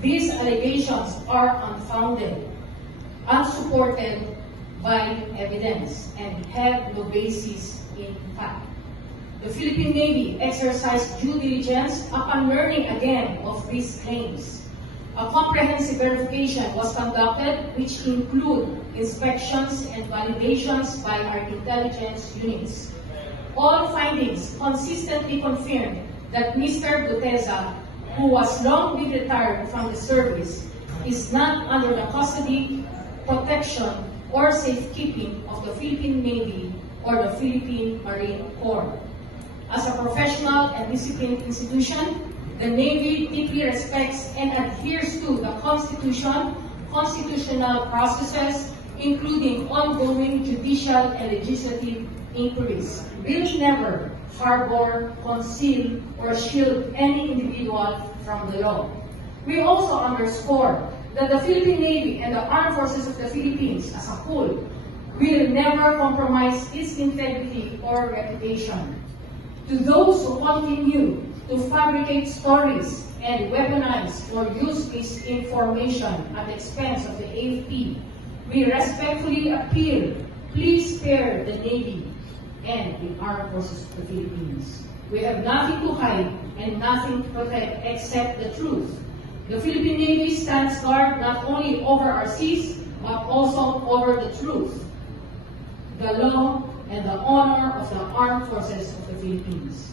These allegations are unfounded, unsupported by evidence, and have no basis in fact. The Philippine Navy exercised due diligence upon learning again of these claims. A comprehensive verification was conducted, which include inspections and validations by our intelligence units. All findings consistently confirmed that Mr. Guteza, who was long been retired from the service, is not under the custody, protection, or safekeeping of the Philippine Navy or the Philippine Marine Corps. As a professional and disciplined institution, the Navy deeply respects and adheres to the Constitution, constitutional processes, including ongoing judicial and legislative inquiries. Will never harbor, conceal, or shield any individual from the law. We also underscore that the Philippine Navy and the Armed Forces of the Philippines as a whole will never compromise its integrity or reputation. To those who continue to fabricate stories and weaponize or use misinformation at the expense of the AFP, we respectfully appeal, please spare the Navy and the Armed Forces of the Philippines. We have nothing to hide and nothing to protect except the truth. The Philippine Navy stands guard not only over our seas, but also over the truth, the law, and the honor of the Armed Forces of the Philippines.